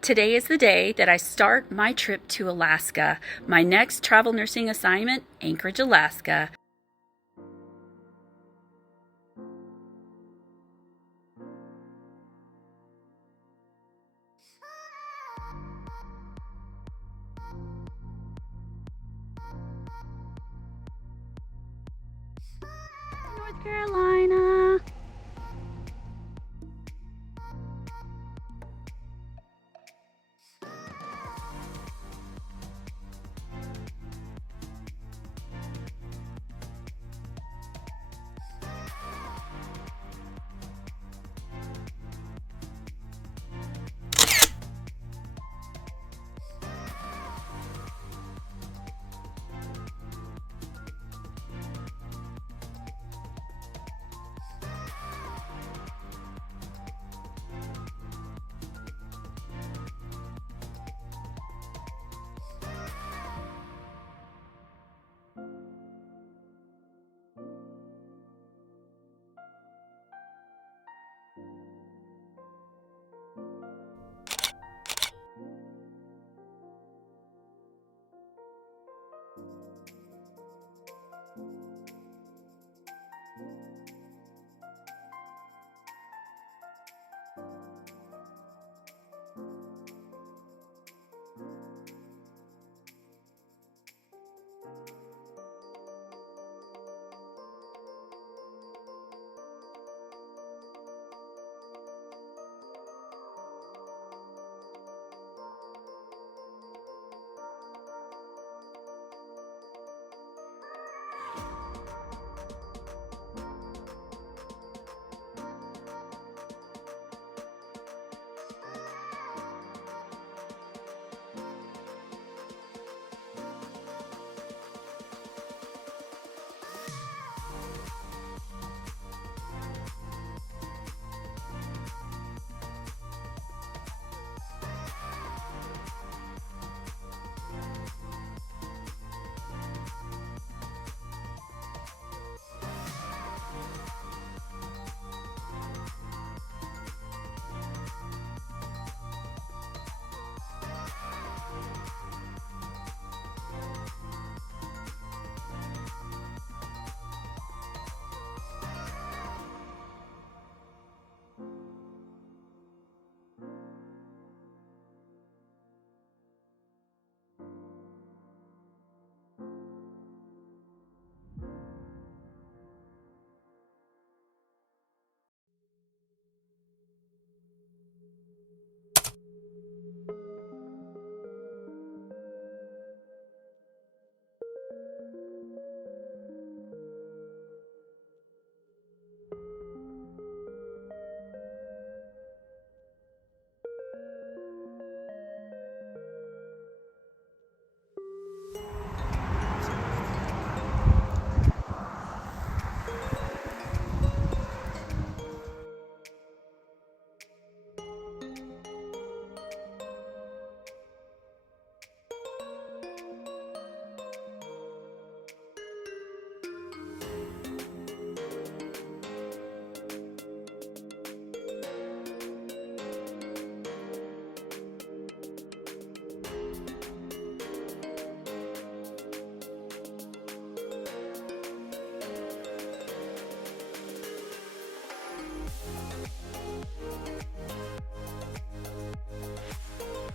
Today is the day that I start my trip to Alaska. My next travel nursing assignment, Anchorage, Alaska. North Carolina.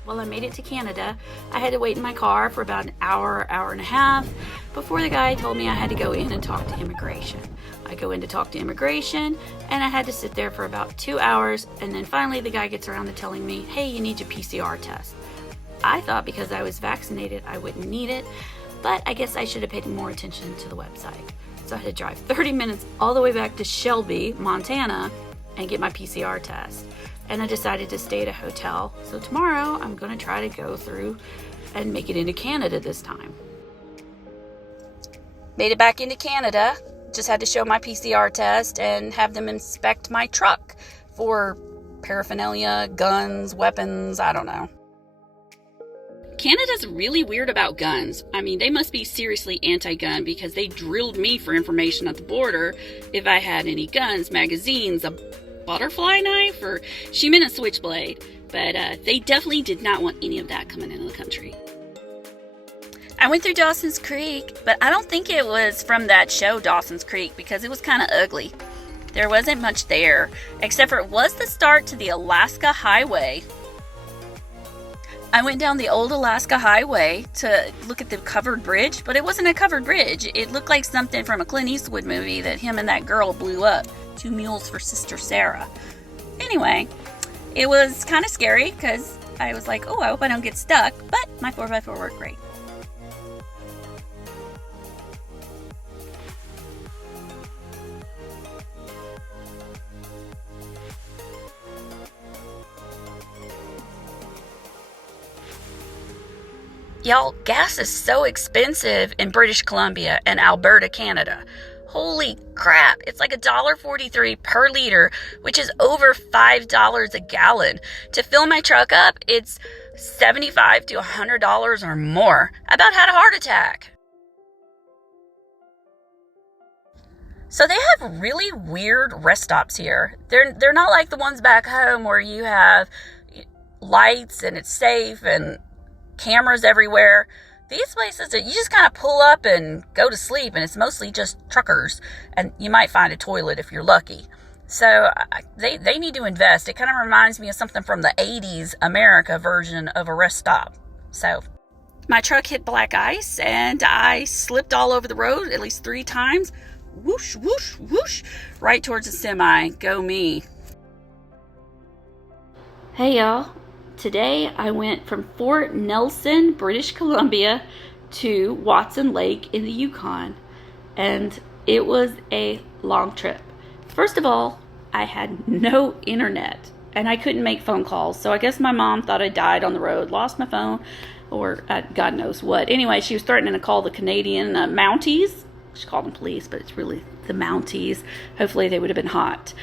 Well, I made it to Canada. I had to wait in my car for about an hour, hour and a half before the guy told me I had to go in and talk to immigration. I go in to talk to immigration and I had to sit there for about 2 hours, and then finally the guy gets around to telling me, hey, you need your PCR test. I thought because I was vaccinated I wouldn't need it, but I guess I should have paid more attention to the website. So I had to drive 30 minutes all the way back to Shelby, Montana, and get my PCR test. And I decided to stay at a hotel. So tomorrow I'm going to try to go through and make it into Canada this time. Made it back into Canada. Just had to show my PCR test and have them inspect my truck for paraphernalia, guns, weapons, I don't know. Canada's really weird about guns. I mean, they must be seriously anti-gun because they drilled me for information at the border if I had any guns, magazines, a butterfly knife, or she meant a switchblade. But they definitely did not want any of that coming into the country. I went through Dawson's Creek, but I don't think it was from that show Dawson's Creek because it was kind of ugly. There wasn't much there, except for it was the start to the Alaska Highway. I went down the old Alaska Highway to look at the covered bridge, but it wasn't a covered bridge. It looked like something from a Clint Eastwood movie that him and that girl blew up. 2 mules for Sister Sarah. Anyway, it was kind of scary because I was like, oh, I hope I don't get stuck, but my 4x4 worked great. Y'all, gas is so expensive in British Columbia and Alberta, Canada. Holy crap, it's like $1.43 per liter, which is over $5 a gallon. To fill my truck up, it's $75 to $100 or more. I about had a heart attack. So they have really weird rest stops here. They're not like the ones back home where you have lights and it's safe and cameras everywhere. These places, you just kind of pull up and go to sleep, and it's mostly just truckers, and you might find a toilet if you're lucky. So they need to invest. It kind of reminds me of something from the 80s America version of a rest stop. So my truck hit black ice, and I slipped all over the road at least 3 times. Whoosh, whoosh, whoosh, right towards the semi. Go me. Hey, y'all. Today I went from Fort Nelson, British Columbia to Watson Lake in the Yukon, and it was a long trip. First of all, I had no internet and I couldn't make phone calls, so I guess my mom thought I died on the road, lost my phone, or God knows what. Anyway, she was threatening to call the Canadian Mounties. She called them police, but it's really the Mounties. Hopefully they would have been hot.